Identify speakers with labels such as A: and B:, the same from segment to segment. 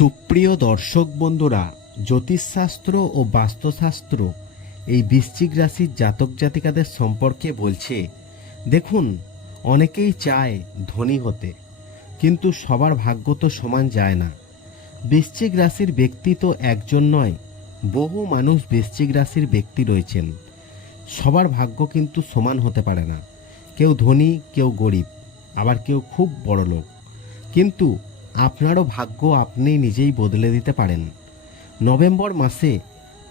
A: সুপ্রিয় দর্শক বন্ধুরা, জ্যোতিষশাস্ত্র ও বাস্তুশাস্ত্র এই বৃশ্চিক রাশির জাতক জাতিকাদের সম্পর্কে বলছে, দেখুন, অনেকেই চায় ধনী হতে, কিন্তু সবার ভাগ্য তো সমান যায় না। বৃশ্চিক রাশির ব্যক্তি তো একজন নয়, বহু মানুষ বৃশ্চিক রাশির ব্যক্তি রয়েছেন। সবার ভাগ্য কিন্তু সমান হতে পারে না। কেউ ধনী, কেউ গরিব, আবার কেউ খুব বড় লোক কিন্তু আপনারও ভাগ্য আপনি নিজেই বদলে দিতে পারেন। নভেম্বর মাসে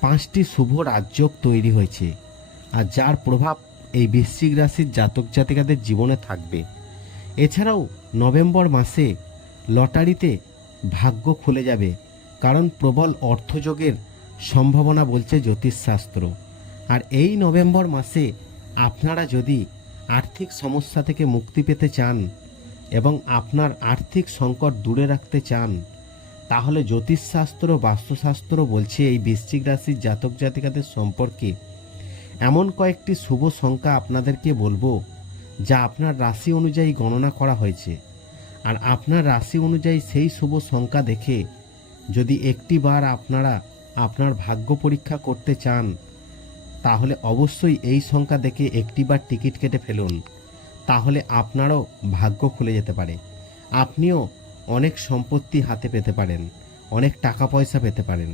A: পাঁচটি শুভ রাজযোগ তৈরি হয়েছে, আর যার প্রভাব এই বৃশ্চিক রাশির জাতক জাতিকাদের জীবনে থাকবে। এছাড়াও নভেম্বর মাসে লটারিতে ভাগ্য খুলে যাবে, কারণ প্রবল অর্থযোগের সম্ভাবনা বলছে জ্যোতিষশাস্ত্র। আর এই নভেম্বর মাসে আপনারা যদি আর্থিক সমস্যা থেকে মুক্তি পেতে চান এবং আপনার আর্থিক সংকট দূরে রাখতে চান, তাহলে জ্যোতিষশাস্ত্র, বাস্তুশাস্ত্র বলছে এই বৃশ্চিক রাশির জাতক জাতিকাদের সম্পর্কে এমন কয়েকটি শুভ সংখ্যা আপনাদেরকে বলব, যা আপনার রাশি অনুযায়ী গণনা করা হয়েছে। আর আপনার রাশি অনুযায়ী সেই শুভ সংখ্যা দেখে যদি একটি বার আপনারা আপনার ভাগ্য পরীক্ষা করতে চান, তাহলে অবশ্যই এই সংখ্যা দেখে একটিবার টিকিট কেটে ফেলুন। তাহলে আপনারও ভাগ্য খুলে যেতে পারে। আপনিও অনেক সম্পত্তি হাতে পেতে পারেন, অনেক টাকা পয়সা পেতে পারেন।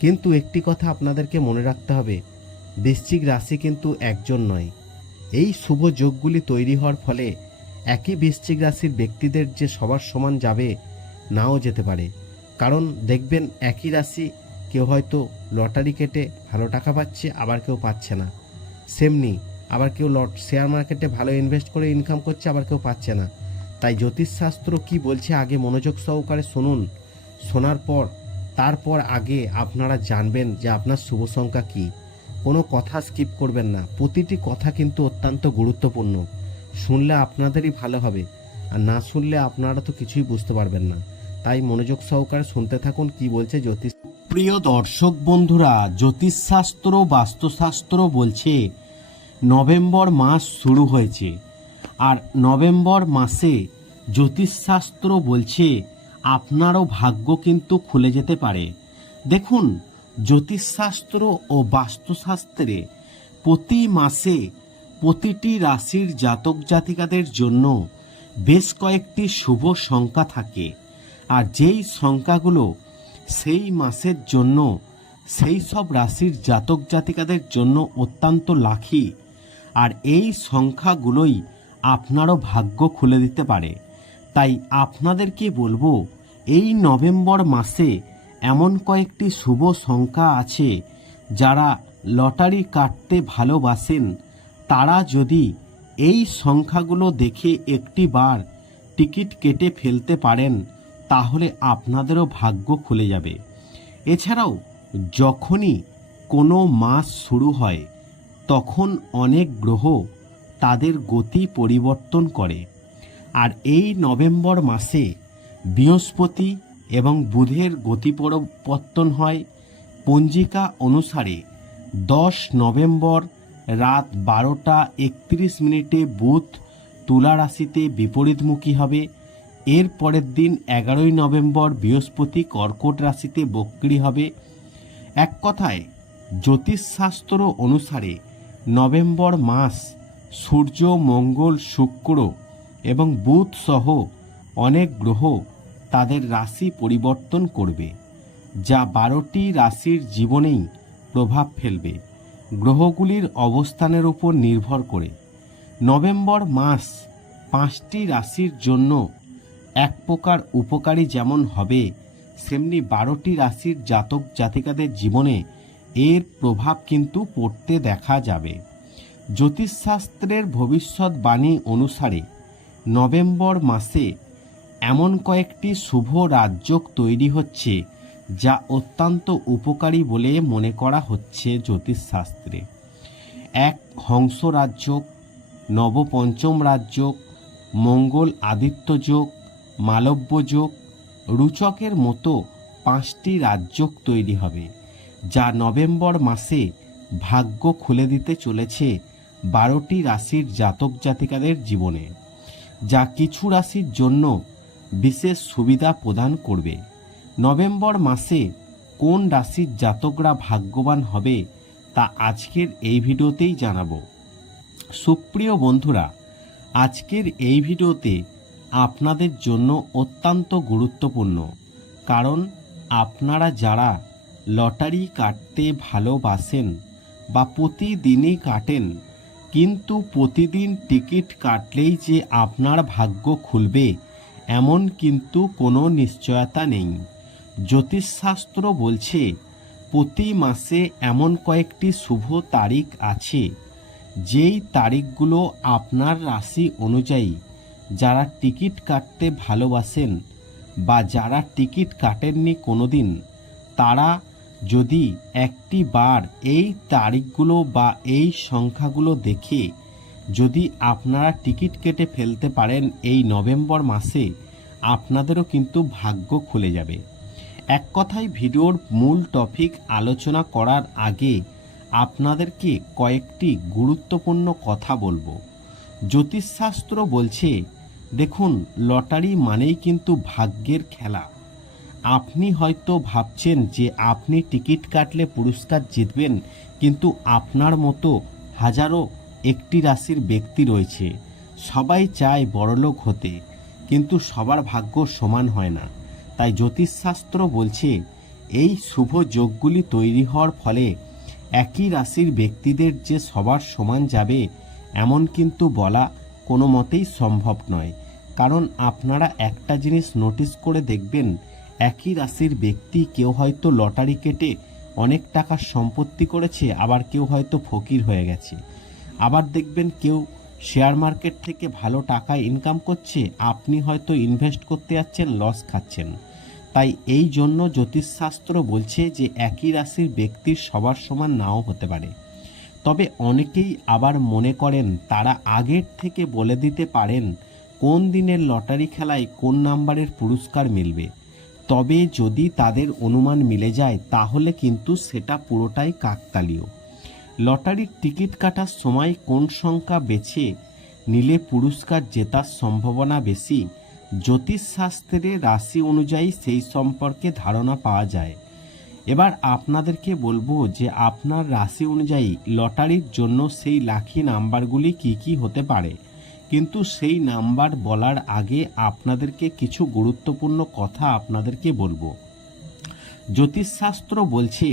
A: কিন্তু একটি কথা আপনাদেরকে মনে রাখতে হবে, বৃশ্চিক রাশি কিন্তু একজন নয়। এই শুভ যোগগুলি তৈরি হওয়ার ফলে একই বৃশ্চিক রাশির ব্যক্তিদের যে সবার সমান যাবে, নাও যেতে পারে। কারণ দেখবেন একই রাশি কেউ হয়তো লটারি কেটে ভালো টাকা পাচ্ছে, আবার কেউ পাচ্ছে না। সেমনি আবার কেউ লট শেয়ার মার্কেটে ভালো ইনভেস্ট করে ইনকাম করছে, আবার কেউ পাচ্ছে না। তাই জ্যোতিষশাস্ত্র কি বলছে আগে মনোযোগ সহকারে শুনুন। শোনার পর, তারপর আগে আপনারা জানবেন যে আপনার শুভ সংখ্যা কী। কোনো কথা স্কিপ করবেন না। প্রতিটি কথা কিন্তু অত্যন্ত গুরুত্বপূর্ণ। শুনলে আপনাদেরই ভালো হবে, আর না শুনলে আপনারা তো কিছুই বুঝতে পারবেন না। তাই মনোযোগ সহকারে শুনতে থাকুন কি বলছে জ্যোতিষ প্রিয় দর্শক বন্ধুরা, জ্যোতিষশাস্ত্র বাস্তুশাস্ত্র বলছে নভেম্বর মাস শুরু হয়েছে। আর নভেম্বর মাসে জ্যোতিষশাস্ত্র বলছে, আপনারও ভাগ্য কিন্তু খুলে যেতে পারে। দেখুন, জ্যোতিষশাস্ত্র ও বাস্তুশাস্ত্রে প্রতি মাসে প্রতিটি রাশির জাতক জাতিকাদের জন্য বেশ কয়েকটি শুভ সংখ্যা থাকে। আর যেই সংখ্যাগুলো সেই মাসের জন্য, সেই সব রাশির জাতক জাতিকাদের জন্য অত্যন্ত লাখি আর এই সংখ্যাগুলোই আপনারও ভাগ্য খুলে দিতে পারে। তাই আপনাদেরকে বলব, এই নভেম্বর মাসে এমন কয়েকটি শুভ সংখ্যা আছে যারা লটারি কাটতে ভালোবাসেন। তারা যদি এই সংখ্যাগুলো দেখে একটি বার টিকিট কেটে ফেলতে পারেন, তাহলে আপনাদেরও ভাগ্য খুলে যাবে। এছাড়াও, যখনই কোনো মাস শুরু হয় তখন অনেক গ্রহ তাদের গতি পরিবর্তন করে। আর এই নভেম্বর মাসে বৃহস্পতি এবং বুধের গতি পরিবর্তন হয়। পঞ্জিকা অনুসারে দশ নভেম্বর রাত বারোটা একত্রিশ মিনিটে বুধ তুলা রাশিতে বিপরীতমুখী হবে। এর পরের দিন এগারোই নভেম্বর বৃহস্পতি কর্কট রাশিতে বক্রি হবে। এক কথায়, জ্যোতিষশাস্ত্র অনুসারে নভেম্বর মাস সূর্য, মঙ্গল, শুক্র এবং বুধ সহ অনেক গ্রহ তাদের রাশি পরিবর্তন করবে, যা বারোটি রাশির জীবনেই প্রভাব ফেলবে। গ্রহগুলির অবস্থানের উপর নির্ভর করে। নভেম্বর মাস পাঁচটি রাশির জন্য এক প্রকার উপকারী যেমন হবে, সেমনি বারোটি রাশির জাতক জাতিকাদের জীবনে এর প্রভাব কিন্তু পড়তে দেখা যাবে। জ্যোতিষশাস্ত্রের ভবিষ্যৎবাণী অনুসারে নভেম্বর মাসে এমন কয়েকটি শুভ রাজযোগ তৈরি হচ্ছে, যা অত্যন্ত উপকারী বলে মনে করা হচ্ছে জ্যোতিষশাস্ত্রে। এক হংস রাজযোগ, নবপঞ্চম রাজযোগ, মঙ্গল আদিত্য যোগ, মালব্য যোগ, রুচকের মতো পাঁচটি রাজযোগ তৈরি হবে। যা নভেম্বর মাসে ভাগ্য খুলে দিতে চলেছে বারোটি রাশির জাতক জাতিকাদের জীবনে, যা কিছু রাশির জন্য বিশেষ সুবিধা প্রদান করবে। নভেম্বর মাসে কোন রাশির জাতকরা ভাগ্যবান হবে তা আজকের এই ভিডিওতেই জানাব। সুপ্রিয় বন্ধুরা, আজকের এই ভিডিওতে আপনাদের জন্য অত্যন্ত গুরুত্বপূর্ণ, কারণ আপনারা যারা লটারি কাটতে ভালোবাসেন বা প্রতিদিনই কাটেন, কিন্তু প্রতিদিন টিকিট কাটলেই যে আপনার ভাগ্য খুলবে, এমন কিন্তু কোনো নিশ্চয়তা নেই। জ্যোতিষশাস্ত্র বলছে, প্রতি মাসে এমন কয়েকটি শুভ তারিখ আছে, যেই তারিখগুলো আপনার রাশি অনুযায়ী যারা টিকিট কাটতে ভালোবাসেন বা যারা টিকিট কাটেননি কোনোদিন, তারা যদি একটি বার এই তারিখগুলো বা এই সংখ্যাগুলো দেখে যদি আপনারা টিকিট কেটে ফেলতে পারেন এই নভেম্বর মাসে, আপনাদেরও কিন্তু ভাগ্য খুলে যাবে। এক কথায় ভিডিওর মূল টপিক আলোচনা করার আগে আপনাদেরকে কয়েকটি গুরুত্বপূর্ণ কথা বলব। জ্যোতিষশাস্ত্র বলছে, দেখুন, লটারি মানেই কিন্তু ভাগ্যের খেলা। আপনি হয়তো ভাবছেন যে আপনি টিকিট কাটলে পুরস্কার জিতবেন, কিন্তু আপনার মতো হাজারো একটি রাশির ব্যক্তি রয়েছে। সবাই চায় বড়লোক হতে, কিন্তু সবার ভাগ্য সমান হয় না। তাই জ্যোতিষশাস্ত্র বলছে, এই শুভ যোগগুলি তৈরি হওয়ার ফলে একই রাশির ব্যক্তিদের যে সবার সমান যাবে, এমন কিন্তু বলা কোনো মতেই সম্ভব নয়। কারণ আপনারা একটা জিনিস নোটিস করে দেখবেন একই রাশির ব্যক্তি কেউ হয়তো লটারি কেটে অনেক টাকার সম্পত্তি করেছে, আবার কেউ হয়তো ফকির হয়ে গেছে। আবার দেখবেন কেউ শেয়ার মার্কেট থেকে ভালো টাকা ইনকাম করছে, আপনি হয়তো ইনভেস্ট করতে যাচ্ছেন, লস খাচ্ছেন। তাই এই জন্য জ্যোতিষশাস্ত্র বলছে যে একই রাশির ব্যক্তির সবার সমান নাও হতে পারে। তবে অনেকেই আবার মনে করেন, তারা আগের থেকে বলে দিতে পারেন, কোন দিনের লটারি খেলায় কোন নাম্বারের পুরস্কার মিলবে। তবে যদি তাদের অনুমান মিলে যায়, তাহলে কিন্তু সেটা পুরোটাই কাকতালীয়। লটারির টিকিট কাটার সময় কোন সংখ্যা বেছে নিলে পুরস্কার জেতার সম্ভাবনা বেশি? জ্যোতিষশাস্ত্রে রাশি অনুযায়ী সেই সম্পর্কে ধারণা পাওয়া যায়। এবার আপনাদেরকে বলব যে আপনার রাশি অনুযায়ী লটারির জন্য সেই লাখি নাম্বারগুলি কি কি হতে পারে। কিন্তু সেই নাম্বার বলার আগে আপনাদেরকে কিছু গুরুত্বপূর্ণ কথা আপনাদেরকে বলব। জ্যোতিষশাস্ত্র বলছে,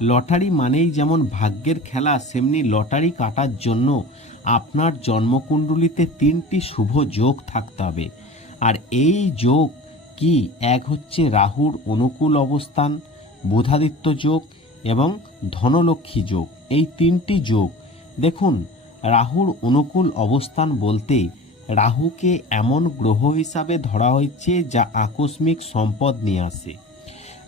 A: লটারি মানেই যেমন ভাগ্যের খেলা, সেমনি লটারি কাটার জন্য আপনার জন্মকুণ্ডলিতে তিনটি শুভ যোগ থাকতে হবে। আর এই যোগ কি? এক হচ্ছে রাহুর অনুকূল অবস্থান, বুধাদিত্য যোগ এবং ধনলক্ষ্মী যোগ। এই তিনটি যোগ, দেখুন রাহুর অনুকূল অবস্থান বলতে রাহুকে এমন গ্রহ হিসাবে ধরা হয়েছে যা আকস্মিক সম্পদ নিয়ে আসে।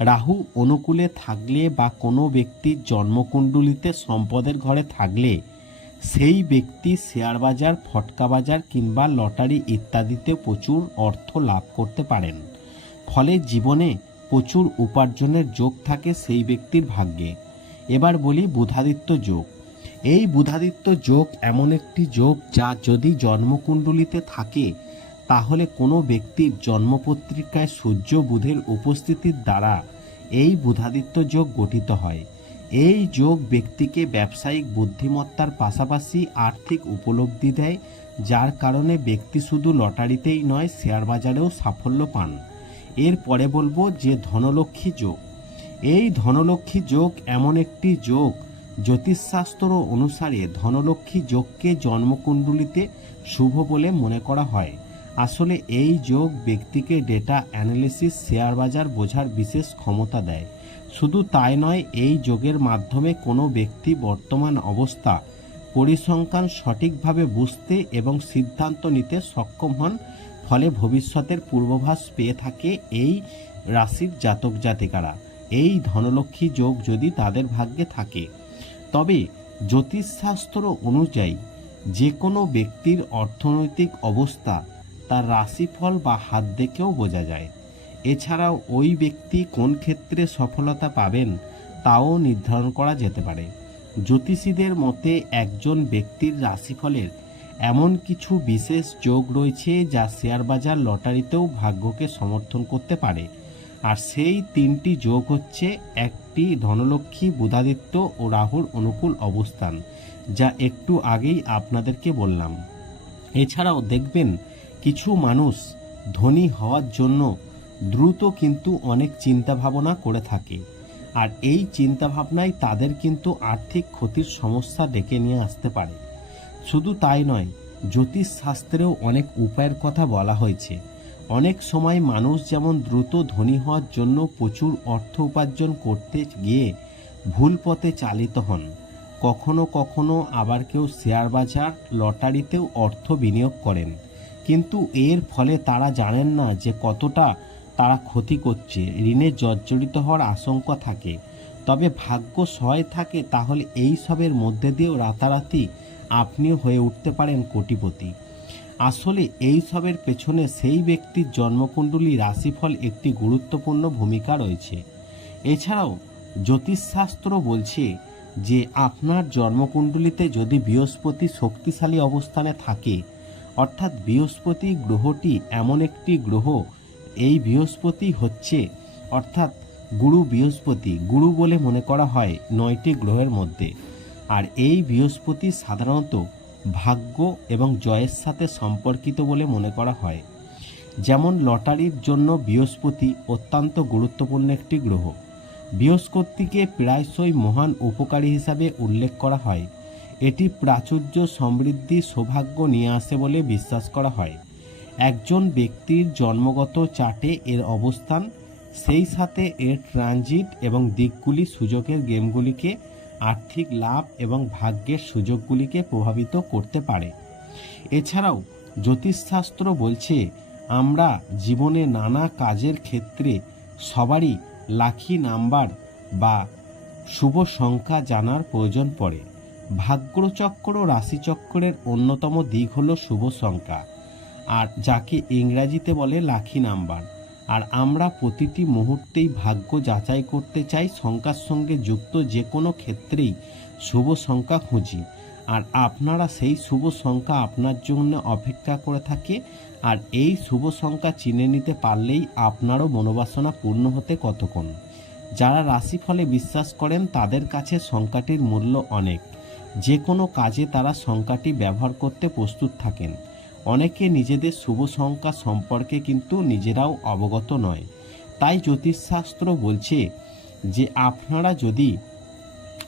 A: রাহু অনুকূলে থাকলে বা কোনো ব্যক্তির জন্মকুণ্ডলিতে সম্পদের ঘরে থাকলে সেই ব্যক্তি শেয়ার বাজার, ফটকা বাজার কিংবা লটারি ইত্যাদিতে প্রচুর অর্থ লাভ করতে পারেন। ফলে জীবনে প্রচুর উপার্জনের যোগ থাকে সেই ব্যক্তির ভাগ্যে। এবার বলি বুধাদিত্য যোগ। এই বুধাদিত্য যোগ এমন একটি যোগ যা যদি জন্মকুণ্ডলিতে থাকে, তাহলে কোনো ব্যক্তির জন্মপত্রিকায় সূর্য বুধের উপস্থিতির দ্বারা এই বুধাদিত্য যোগ গঠিত হয়। এই যোগ ব্যক্তিকে ব্যবসায়িক বুদ্ধিমত্তার পাশাপাশি আর্থিক উপলব্ধি দেয়, যার কারণে ব্যক্তি শুধু লটারিতেই নয়, শেয়ার বাজারেও সাফল্য পান। এরপরে বলব যে ধনলক্ষ্মী যোগ। এই ধনলক্ষ্মী যোগ এমন একটি যোগ জ্যোতিষশাস্ত্র অনুসারে ধনলক্ষ্মী যোগকে জন্মকুণ্ডলিতে শুভ বলে মনে করা হয়। আসলে এই যোগ ব্যক্তিকে ডেটা অ্যানালিসিস শেয়ার বাজার বোঝার বিশেষ ক্ষমতা দেয়। শুধু তাই নয়, এই যোগের মাধ্যমে কোনো ব্যক্তি বর্তমান অবস্থা, পরিসংখ্যান সঠিকভাবে বুঝতে এবং সিদ্ধান্ত নিতে সক্ষম হন, ফলে ভবিষ্যতের পূর্বাভাস পেয়ে থাকে এই রাশির জাতক জাতিকারা এই ধনলক্ষ্মী যোগ যদি তাদের ভাগ্যে থাকে তবে জ্যোতিষশাস্ত্র অনুযায়ী যে কোনো ব্যক্তির অর্থনৈতিক অবস্থা তার রাশিফল বা হাত দেখেও বোঝা যায়। এছাড়াও ওই ব্যক্তি কোন ক্ষেত্রে সফলতা পাবেন তাও নির্ধারণ করা যেতে পারে। জ্যোতিষীদের মতে একজন ব্যক্তির রাশিফলের এমন কিছু বিশেষ যোগ রয়েছে যা শেয়ার বাজার লটারিতেও ভাগ্যকে সমর্থন করতে পারে। আর সেই তিনটি যোগ হচ্ছে একটি ধনলক্ষ্মী, বুধাদিত্য ও রাহুর অনুকূল অবস্থান, যা একটু আগেই আপনাদেরকে বললাম। এছাড়াও দেখবেন কিছু মানুষ ধনী হওয়ার জন্য দ্রুত কিন্তু অনেক চিন্তা ভাবনা করে থাকে। আর এই চিন্তা ভাবনাই তাদের কিন্তু আর্থিক ক্ষতির সমস্যা ডেকে নিয়ে আসতে পারে। শুধু তাই নয় জ্যোতিষ শাস্ত্রেও অনেক উপায়ের কথা বলা হয়েছে। অনেক সময় মানুষ যেমন দ্রুত ধনী হওয়ার জন্য প্রচুর অর্থ উপার্জন করতে গিয়ে ভুল পথে চালিত হন, কখনো কখনো আবার কেউ শেয়ার বাজার, লটারিতেও অর্থ বিনিয়োগ করেন। কিন্তু এর ফলে তারা জানেন না যে কতটা তারা ক্ষতি করছে, ঋণে জর্জরিত হওয়ার আশঙ্কা থাকে। তবে ভাগ্য সহায় থাকে, তাহলে এই সবের মধ্যে দিয়েও রাতারাতি আপনিও হয়ে উঠতে পারেন কোটিপতি। আসলে এই সবের পেছনে সেই ব্যক্তির জন্মকুণ্ডলী রাশিফল একটি গুরুত্বপূর্ণ ভূমিকা রয়েছে। এছাড়াও জ্যোতিষশাস্ত্র বলছে যে আপনার জন্মকুণ্ডলিতে যদি বৃহস্পতি শক্তিশালী অবস্থানে থাকে, অর্থাৎ বৃহস্পতি গ্রহটি এমন একটি গ্রহ, এই বৃহস্পতি হচ্ছে, অর্থাৎ গুরু বৃহস্পতি, গুরু বলে মনে করা হয় নয়টি গ্রহের মধ্যে। আর এই বৃহস্পতি সাধারণত ভাগ্য এবং জয়ের সাথে সম্পর্কিত বলে মনে করা হয়। যেমন, লটারির জন্য বৃহস্পতি অত্যন্ত গুরুত্বপূর্ণ একটি গ্রহ। বৃহস্পতিকে প্রায়শই মহান উপকারী হিসাবে উল্লেখ করা হয়। এটি প্রাচুর্য সমৃদ্ধি সৌভাগ্য নিয়ে আসে বলে বিশ্বাস করা হয়। একজন ব্যক্তির জন্মগত চার্টে এর অবস্থান, সেই সাথে এর ট্রানজিট এবং দিকগুলি সুযোগের গেমগুলিকে আর্থিক লাভ এবং ভাগ্যের সুযোগগুলিকে প্রভাবিত করতে পারে। এছাড়াও জ্যোতিষশাস্ত্র বলছে, আমরা জীবনে নানা কাজের ক্ষেত্রে সবারই লাখি নাম্বার বা শুভ সংখ্যা জানার প্রয়োজন পড়ে। ভাগ্যচক্র রাশিচক্রের অন্যতম দিক হলো শুভ সংখ্যা, আর যাকে ইংরাজিতে বলে লাখি নাম্বার। আর আমরা প্রতিটি মুহূর্তেই ভাগ্য যাচাই করতে চাই সংখ্যার সঙ্গে যুক্ত যে কোনো ক্ষেত্রেই শুভ সংখ্যা খুঁজি। আর আপনারা সেই শুভ সংখ্যা আপনার জন্য অপেক্ষা করে থাকে। আর এই শুভ সংখ্যা চিনে নিতে পারলেই আপনারও মনোবাসনা পূর্ণ হতে কতক্ষণ? যারা রাশিফলে বিশ্বাস করেন, তাদের কাছে সংখ্যাটির মূল্য অনেক। যে কোনো কাজে তারা সংখ্যাটি ব্যবহার করতে প্রস্তুত থাকেন। অনেকে নিজেদের শুভ সংখ্যা সম্পর্কে কিন্তু নিজেরাও অবগত নয়। তাই জ্যোতিষশাস্ত্র বলছে যে আপনারা যদি,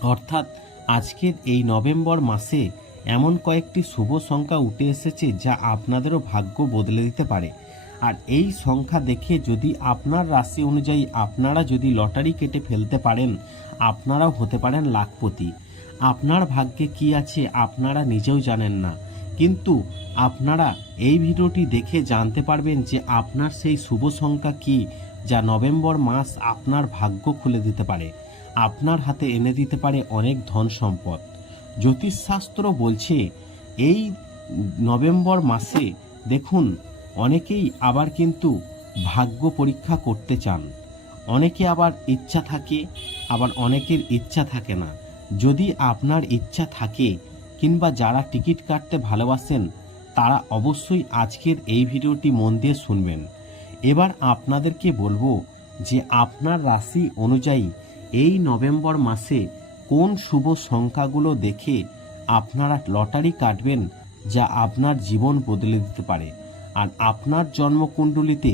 A: অর্থাৎ আজকের এই নভেম্বর মাসে এমন কয়েকটি শুভ সংখ্যা উঠে এসেছে যা আপনাদেরও ভাগ্য বদলে দিতে পারে। আর এই সংখ্যা দেখে যদি আপনার রাশি অনুযায়ী আপনারা যদি লটারি কেটে ফেলতে পারেন, আপনারাও হতে পারেন লাখপতি। আপনার ভাগ্যে কি আছে আপনারা নিজেও জানেন না। কিন্তু আপনারা এই ভিডিওটি দেখে জানতে পারবেন যে আপনার সেই শুভ সংখ্যা কি যা নভেম্বর মাস আপনার ভাগ্য খুলে দিতে পারে। আপনার হাতে এনে দিতে পারে অনেক ধন সম্পদ। জ্যোতিষশাস্ত্র বলছে, এই নভেম্বর মাসে দেখুন, অনেকেই আবার কিন্তু ভাগ্য পরীক্ষা করতে চান। অনেকে আবার ইচ্ছা থাকে, আবার অনেকের ইচ্ছা থাকে না। যদি আপনার ইচ্ছা থাকে কিংবা যারা টিকিট কাটতে ভালোবাসেন, তারা অবশ্যই আজকের এই ভিডিওটি মন দিয়ে শুনবেন। এবার আপনাদেরকে বলব যে আপনার রাশি অনুযায়ী এই নভেম্বর মাসে কোন শুভ সংখ্যাগুলো দেখে আপনারা লটারি কাটবেন যা আপনার জীবন বদলে দিতে পারে। আর আপনার জন্মকুণ্ডলিতে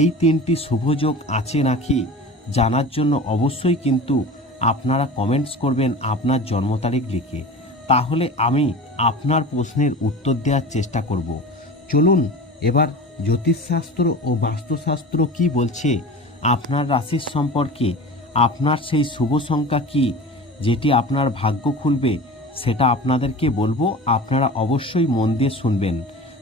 A: এই তিনটি শুভযোগ আছে নাকি জানার জন্য অবশ্যই কিন্তু আপনারা কমেন্টস করবেন আপনার জন্ম তারিখ লিখে। তাহলে আমি আপনার প্রশ্নের উত্তর দেওয়ার চেষ্টা করব। চলুন, এবার জ্যোতিষশাস্ত্র ও বাস্তুশাস্ত্র কি বলছে, আপনার রাশির সম্পর্কে, আপনার সেই শুভ সংখ্যা কি, যেটি আপনার ভাগ্য খুলবে, সেটা আপনাদেরকে বলব, আপনারা অবশ্যই মন দিয়ে শুনবেন।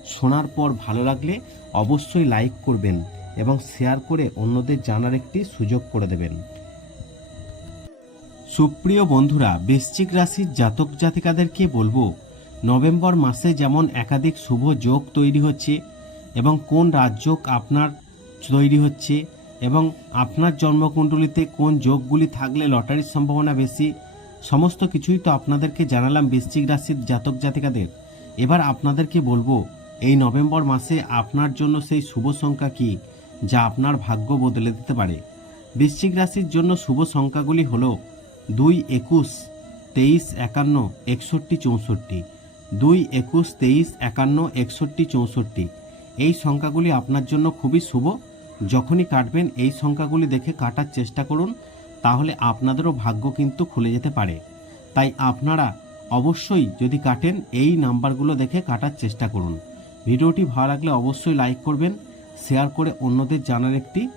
A: শোনার পর ভালো লাগলে অবশ্যই লাইক করবেন এবং শেয়ার করে অন্যদের জানার একটি সুযোগ করে দেবেন। সুপ্রিয় বন্ধুরা, বৃশ্চিক রাশির জাতক জাতিকাদেরকে বলব, নভেম্বর মাসে যেমন একাধিক শুভ যোগ তৈরি হচ্ছে এবং কোন রাজযোগ আপনার তৈরি হচ্ছে এবং আপনার জন্মকুণ্ডলিতে কোন যোগগুলি থাকলে লটারির সম্ভাবনা বেশি, সমস্ত কিছুই তো আপনাদেরকে জানালাম বৃশ্চিক রাশির জাতক জাতিকাদের। এবার আপনাদেরকে বলব, এই নভেম্বর মাসে আপনার জন্য সেই শুভ সংখ্যা কি, যা আপনার ভাগ্য বদলে দিতে পারে? বৃশ্চিক রাশির জন্য শুভ সংখ্যাগুলি হল দুই একুশ তেইশ একান্ন একষট্টি চৌষট্টি, দুই একুশ তেইশ একান্ন একষট্টি চৌষট্টি। এই সংখ্যাগুলি আপনার জন্য খুবই শুভ। যখনই কাটবেন এই সংখ্যাগুলি দেখে কাটার চেষ্টা করুন, তাহলে আপনাদেরও ভাগ্য কিন্তু খুলে যেতে পারে। তাই আপনারা অবশ্যই যদি কাটেন, এই নাম্বারগুলো দেখে কাটার চেষ্টা করুন। ভিডিওটি ভালো লাগলে অবশ্যই লাইক করবেন, শেয়ার করে অন্যদের জানার একটি